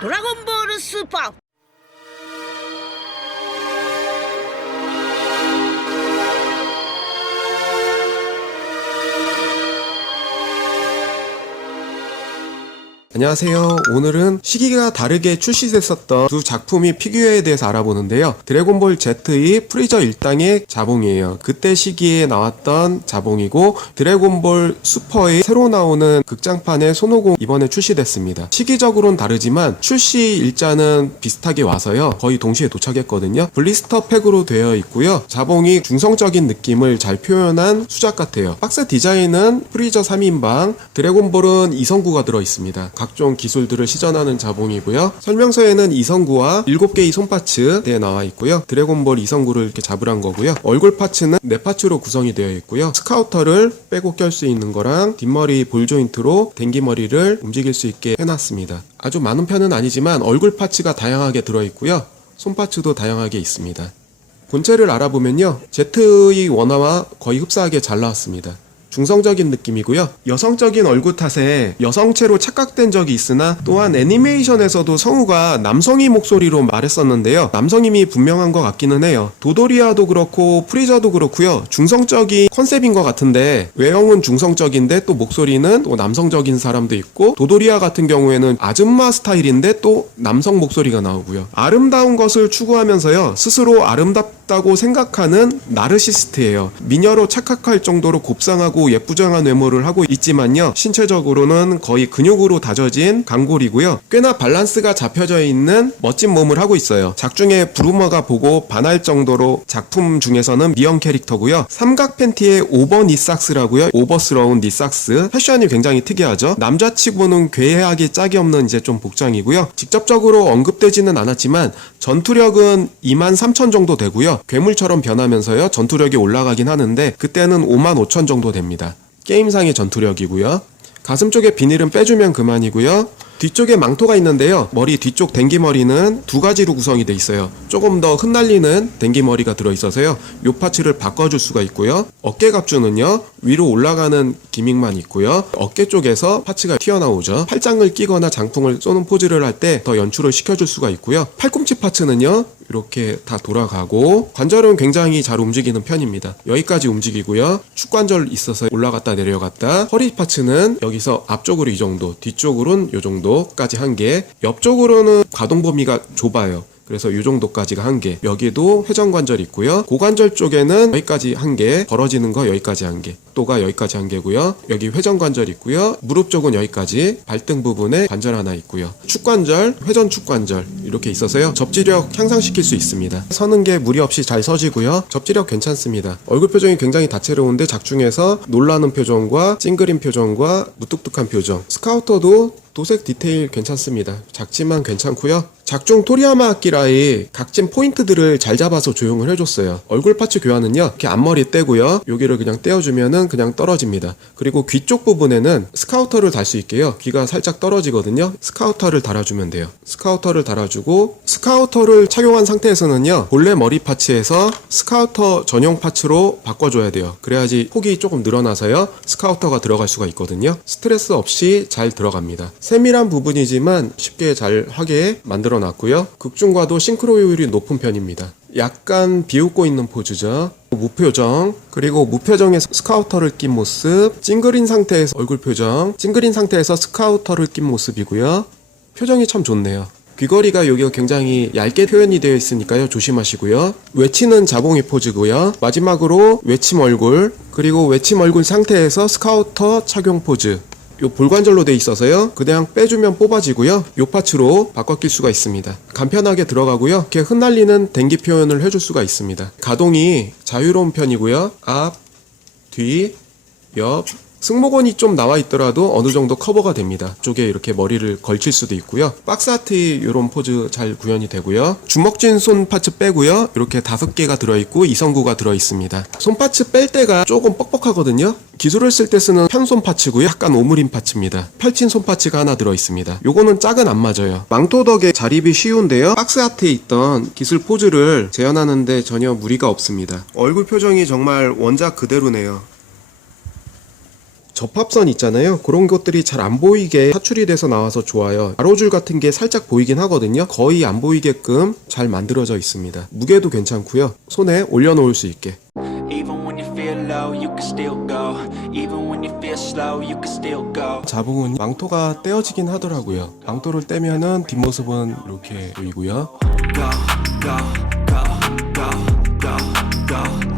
드래곤볼 슈퍼 안녕하세요. 오늘은 시기가 다르게 출시됐었던 두 작품이 피규어에 대해서 알아보는데요. 드래곤볼 Z의 프리저 1당의 자봉이에요. 그때 시기에 나왔던 자봉이고 드래곤볼 슈퍼의 새로 나오는 극장판의 손오공 이번에 출시됐습니다. 시기적으로는 다르지만 출시 일자는 비슷하게 와서요. 거의 동시에 도착했거든요. 블리스터 팩으로 되어 있고요. 자봉이 중성적인 느낌을 잘 표현한 수작 같아요. 박스 디자인은 프리저 3인방, 드래곤볼은 이성구가 들어 있습니다. 각종 기술들을 시전하는 자봉이고요. 설명서에는 이성구와 7개의 손파츠 에 나와 있고요. 드래곤볼 이성구를 이렇게 잡으란 거고요. 얼굴 파츠는 네 파츠로 구성이 되어 있고요. 스카우터를 빼고 껴 수 있는 거랑 뒷머리 볼 조인트로 댕기머리를 움직일 수 있게 해놨습니다. 아주 많은 편은 아니지만 얼굴 파츠가 다양하게 들어 있고요. 손파츠도 다양하게 있습니다. 본체를 알아보면요. Z의 원화와 거의 흡사하게 잘 나왔습니다. 중성적인 느낌이고요. 여성적인 얼굴 탓에 여성체로 착각된 적이 있으나 또한 애니메이션에서도 성우가 남성이 목소리로 말했었는데요. 남성임이 분명한 것 같기는 해요. 도도리아도 그렇고 프리저도 그렇고요. 중성적인 컨셉인 것 같은데 외형은 중성적인데 또 목소리는 또 남성적인 사람도 있고 도도리아 같은 경우에는 아줌마 스타일인데 또 남성 목소리가 나오고요. 아름다운 것을 추구하면서요. 스스로 아름답다고 생각하는 나르시스트예요. 미녀로 착각할 정도로 곱상하고 예쁘장한 외모를 하고 있지만요. 신체적으로는 거의 근육으로 다져진 강골이고요. 꽤나 밸런스가 잡혀져 있는 멋진 몸을 하고 있어요. 작중에 브루머가 보고 반할 정도로 작품 중에서는 미형 캐릭터고요. 삼각 팬티에 오버 니삭스라고요. 오버스러운 니삭스. 패션이 굉장히 특이하죠. 남자치고는 괴하기 짝이 없는 이제 좀 복장이고요. 직접적으로 언급되지는 않았지만 전투력은 2만 3천 정도 되고요. 괴물처럼 변하면서요. 전투력이 올라가긴 하는데 그때는 5만 5천 정도 됩니다. 게임상의 전투력이고요. 가슴 쪽에 비닐은 빼주면 그만이고요. 뒤쪽에 망토가 있는데요. 머리 뒤쪽 댕기머리는 두 가지로 구성이 돼 있어요. 조금 더 흩날리는 댕기머리가 들어있어서요. 요 파츠를 바꿔줄 수가 있고요. 어깨 갑주는요. 위로 올라가는 기믹만 있고요. 어깨 쪽에서 파츠가 튀어나오죠. 팔짱을 끼거나 장풍을 쏘는 포즈를 할 때 더 연출을 시켜줄 수가 있고요. 팔꿈치 파츠는요. 이렇게 다 돌아가고 관절은 굉장히 잘 움직이는 편입니다. 여기까지 움직이고요. 축관절 있어서 올라갔다 내려갔다. 허리 파츠는 여기서 앞쪽으로 이 정도, 뒤쪽으로는 이 정도까지 한 개. 옆쪽으로는 가동 범위가 좁아요. 그래서 이 정도까지가 한 개. 여기도 회전관절 있고요. 고관절 쪽에는 여기까지 한 개. 벌어지는 거 여기까지 한 개. 또가 여기까지 한 개고요. 여기 회전관절 있고요. 무릎 쪽은 여기까지. 발등 부분에 관절 하나 있고요. 축관절, 회전 축관절 이렇게 있어서요. 접지력 향상시킬 수 있습니다. 서는 게 무리 없이 잘 서지고요. 접지력 괜찮습니다. 얼굴 표정이 굉장히 다채로운데 작중에서 놀라는 표정과 찡그린 표정과 무뚝뚝한 표정. 스카우터도 도색 디테일 괜찮습니다. 작지만 괜찮고요. 작중 토리야마 아키라의 각진 포인트들을 잘 잡아서 조용을 해줬어요. 얼굴 파츠 교환은요, 이렇게 앞머리 떼고요, 여기를 그냥 떼어주면은 그냥 떨어집니다. 그리고 귀 쪽 부분에는 스카우터를 달 수 있게요. 귀가 살짝 떨어지거든요. 스카우터를 달아주면 돼요. 스카우터를 달아주고 스카우터를 착용한 상태에서는요, 본래 머리 파츠에서 스카우터 전용 파츠로 바꿔줘야 돼요. 그래야지 폭이 조금 늘어나서요, 스카우터가 들어갈 수가 있거든요. 스트레스 없이 잘 들어갑니다. 세밀한 부분이지만 쉽게 잘 하게 만들어 놨고요. 극중과도 싱크로율이 높은 편입니다. 약간 비웃고 있는 포즈죠. 무표정, 그리고 무표정에서 스카우터를 낀 모습, 찡그린 상태에서 얼굴 표정, 찡그린 상태에서 스카우터를 낀 모습이고요. 표정이 참 좋네요. 귀걸이가 여기가 굉장히 얇게 표현이 되어 있으니까요. 조심하시고요. 외치는 자봉이 포즈고요. 마지막으로 외침 얼굴, 그리고 외침 얼굴 상태에서 스카우터 착용 포즈. 요 볼관절로 돼 있어서요. 그냥 빼주면 뽑아지고요. 요 파츠로 바꿔 낄 수가 있습니다. 간편하게 들어가고요. 이렇게 흩날리는 댕기 표현을 해줄 수가 있습니다. 가동이 자유로운 편이고요. 앞, 뒤, 옆. 승모근이 좀 나와 있더라도 어느 정도 커버가 됩니다. 쪽에 이렇게 머리를 걸칠 수도 있고요. 박스 아트 이런 포즈 잘 구현이 되고요. 주먹진 손 파츠 빼고요. 이렇게 다섯 개가 들어있고 이성구가 들어있습니다. 손 파츠 뺄 때가 조금 뻑뻑하거든요. 기술을 쓸 때 쓰는 편손 파츠고요. 약간 오므린 파츠입니다. 펼친 손 파츠가 하나 들어있습니다. 요거는 짝은 안 맞아요. 망토 덕에 자립이 쉬운데요. 박스 아트에 있던 기술 포즈를 재현하는데 전혀 무리가 없습니다. 얼굴 표정이 정말 원작 그대로네요. 접합선 있잖아요. 그런 것들이 잘 안 보이게 사출이 돼서 나와서 좋아요. 가로줄 같은 게 살짝 보이긴 하거든요. 거의 안 보이게끔 잘 만들어져 있습니다. 무게도 괜찮고요. 손에 올려놓을 수 있게. 자봉은 망토가 떼어지긴 하더라고요. 망토를 떼면은 뒷모습은 이렇게 보이고요. Go, go, go, go, go, go,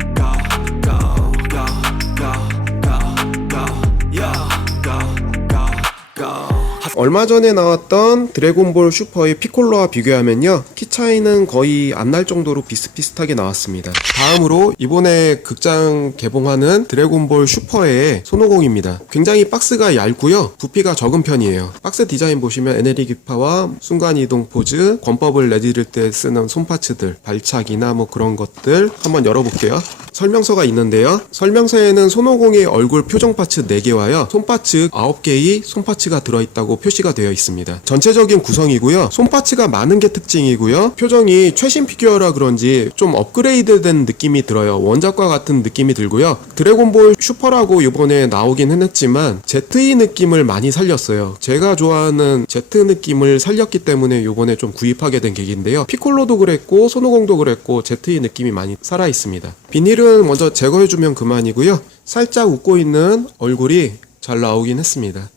얼마 전에 나왔던 드래곤볼 슈퍼의 피콜로와 비교하면요. 키 차이는 거의 안 날 정도로 비슷비슷하게 나왔습니다. 다음으로 이번에 극장 개봉하는 드래곤볼 슈퍼의 손오공입니다. 굉장히 박스가 얇고요. 부피가 적은 편이에요. 박스 디자인 보시면 에너지 기파와 순간이동 포즈, 권법을 내디딜 때 쓰는 손파츠들, 발차기나 뭐 그런 것들 한번 열어볼게요. 설명서가 있는데요. 설명서에는 손오공의 얼굴 표정 파츠 4개와요. 손파츠 9개의 손파츠가 들어있다고 표시 가 되어 있습니다. 전체적인 구성이고요. 손파츠가 많은 게 특징이고요. 표정이 최신 피규어라 그런지 좀 업그레이드된 느낌이 들어요. 원작과 같은 느낌이 들고요. 드래곤볼 슈퍼라고 이번에 나오긴 했지만 ZE 느낌을 많이 살렸어요. 제가 좋아하는 Z 느낌을 살렸기 때문에 이번에 좀 구입하게 된 계기인데요. 피콜로도 그랬고 손오공도 그랬고 ZE 느낌이 많이 살아 있습니다. 비닐은 먼저 제거해주면 그만이고요. 살짝 웃고 있는 얼굴이 잘 나오긴 했습니다.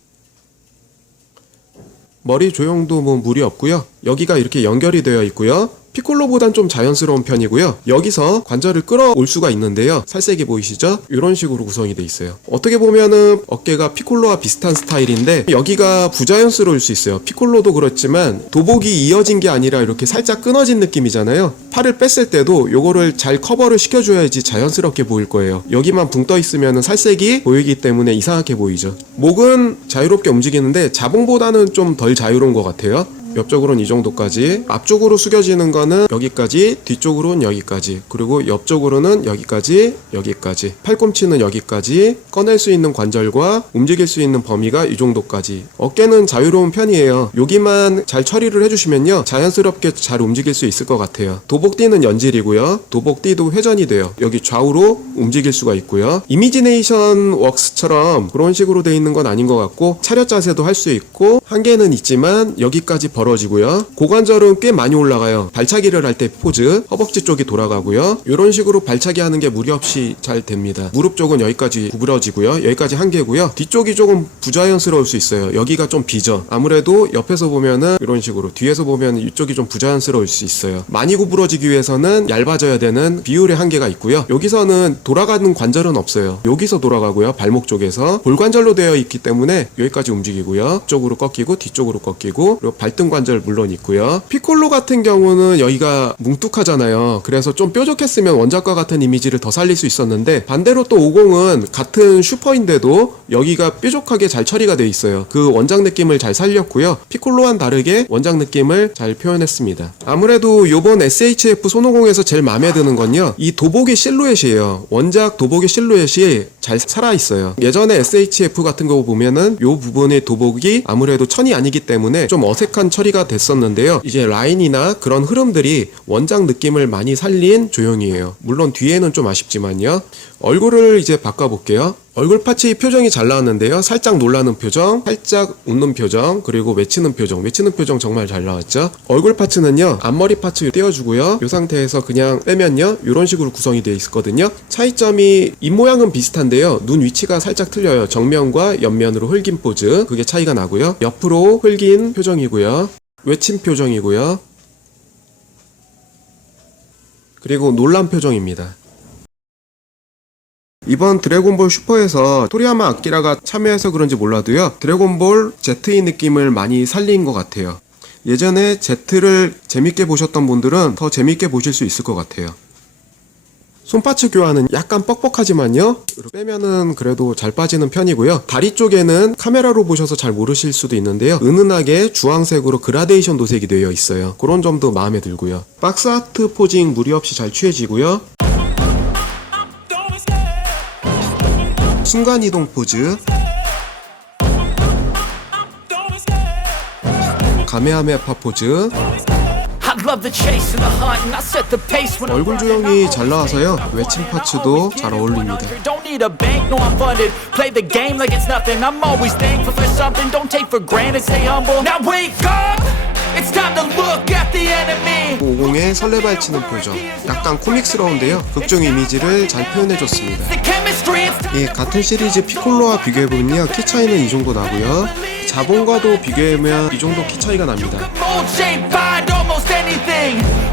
머리 조형도 뭐 무리 없고요. 여기가 이렇게 연결이 되어 있고요. 피콜로보단 좀 자연스러운 편이고요. 여기서 관절을 끌어올 수가 있는데요. 살색이 보이시죠? 이런 식으로 구성이 돼 있어요. 어떻게 보면은 어깨가 피콜로와 비슷한 스타일인데 여기가 부자연스러울 수 있어요. 피콜로도 그렇지만 도복이 이어진 게 아니라 이렇게 살짝 끊어진 느낌이잖아요. 팔을 뺐을 때도 요거를 잘 커버를 시켜줘야지 자연스럽게 보일 거예요. 여기만 붕 떠 있으면 살색이 보이기 때문에 이상하게 보이죠. 목은 자유롭게 움직이는데 자봉보다는 좀 덜 자유로운 것 같아요. 옆쪽으로는 이 정도까지 앞쪽으로 숙여지는 거는 여기까지 뒤쪽으로는 여기까지 그리고 옆쪽으로는 여기까지 여기까지. 팔꿈치는 여기까지 꺼낼 수 있는 관절과 움직일 수 있는 범위가 이 정도까지. 어깨는 자유로운 편이에요. 여기만 잘 처리를 해주시면요 자연스럽게 잘 움직일 수 있을 것 같아요. 도복띠는 연질이고요. 도복띠도 회전이 돼요. 여기 좌우로 움직일 수가 있고요. 이미지네이션 웍스처럼 그런 식으로 돼 있는 건 아닌 것 같고 차렷 자세도 할 수 있고 한계는 있지만 여기까지 벌 어지고요. 고관절은 꽤 많이 올라가요. 발차기를 할 때 포즈, 허벅지 쪽이 돌아가고요. 이런 식으로 발차기 하는 게 무리 없이 잘 됩니다. 무릎 쪽은 여기까지 구부러지고요. 여기까지 한계고요. 뒤쪽이 조금 부자연스러울 수 있어요. 여기가 좀 비죠. 아무래도 옆에서 보면은 이런 식으로 뒤에서 보면 이쪽이 좀 부자연스러울 수 있어요. 많이 구부러지기 위해서는 얇아져야 되는 비율의 한계가 있고요. 여기서는 돌아가는 관절은 없어요. 여기서 돌아가고요. 발목 쪽에서 볼관절로 되어 있기 때문에 여기까지 움직이고요. 쪽으로 꺾이고 뒤쪽으로 꺾이고 그리고 발등 관절 물론 있고요. 피콜로 같은 경우는 여기가 뭉툭하잖아요. 그래서 좀 뾰족했으면 원작과 같은 이미지를 더 살릴 수 있었는데 반대로 또 50은 같은 슈퍼인데도 여기가 뾰족하게 잘 처리가 돼 있어요. 그 원작 느낌을 잘 살렸고요. 피콜로와는 다르게 원작 느낌을 잘 표현했습니다. 아무래도 요번 SHF 손오공에서 제일 마음에 드는 건요. 이 도복의 실루엣이에요. 원작 도복의 실루엣이 잘 살아 있어요. 예전에 SHF 같은 거 보면은 요 부분의 도복이 아무래도 천이 아니기 때문에 좀 어색한 처리 가 됐었는데요. 이제 라인이나 그런 흐름들이 원작 느낌을 많이 살린 조형이에요. 물론 뒤에는 좀 아쉽지만요. 얼굴을 이제 바꿔볼게요. 얼굴 파츠 표정이 잘 나왔는데요. 살짝 놀라는 표정, 살짝 웃는 표정, 그리고 외치는 표정. 외치는 표정 정말 잘 나왔죠. 얼굴 파츠는요. 앞머리 파츠 떼어주고요. 이 상태에서 그냥 빼면요. 이런 식으로 구성이 되어 있거든요. 차이점이 입 모양은 비슷한데요. 눈 위치가 살짝 틀려요. 정면과 옆면으로 흘긴 포즈. 그게 차이가 나고요. 옆으로 흘긴 표정이고요. 외친 표정이고요. 그리고 놀란 표정입니다. 이번 드래곤볼 슈퍼에서 토리야마 아키라가 참여해서 그런지 몰라도요 드래곤볼 Z의 느낌을 많이 살린 것 같아요. 예전에 Z를 재밌게 보셨던 분들은 더 재밌게 보실 수 있을 것 같아요. 손파츠 교환은 약간 뻑뻑하지만요 빼면은 그래도 잘 빠지는 편이고요. 다리 쪽에는 카메라로 보셔서 잘 모르실 수도 있는데요 은은하게 주황색으로 그라데이션 도색이 되어 있어요. 그런 점도 마음에 들고요. 박스 아트 포징 무리 없이 잘 취해지고요 순간이동 포즈. 가메하메파 포즈. 얼굴 조형이 잘 나와서요. 외침 파츠도 잘 어울립니다. 오공의 설레발치는 표정 약간 코믹스러운데요. 극중 이미지를 잘 표현해줬습니다. 이 같은 시리즈 피콜로와 비교해보면요 키 차이는 이 정도 나고요 자본과도 비교해보면 이 정도 키 차이가 납니다.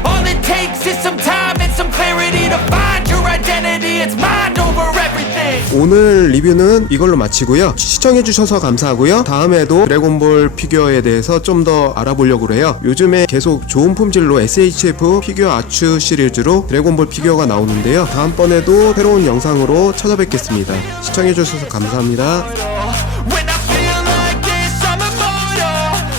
All it takes is some time and some clarity to find your identity. It's mind over everything. 오늘 리뷰는 이걸로 마치고요. 시청해주셔서 감사하고요. 다음에도 드래곤볼 피규어에 대해서 좀 더 알아보려고 해요. 요즘에 계속 좋은 품질로 SHF 피규어 아츠 시리즈로 드래곤볼 피규어가 나오는데요. 다음번에도 새로운 영상으로 찾아뵙겠습니다. 시청해주셔서 감사합니다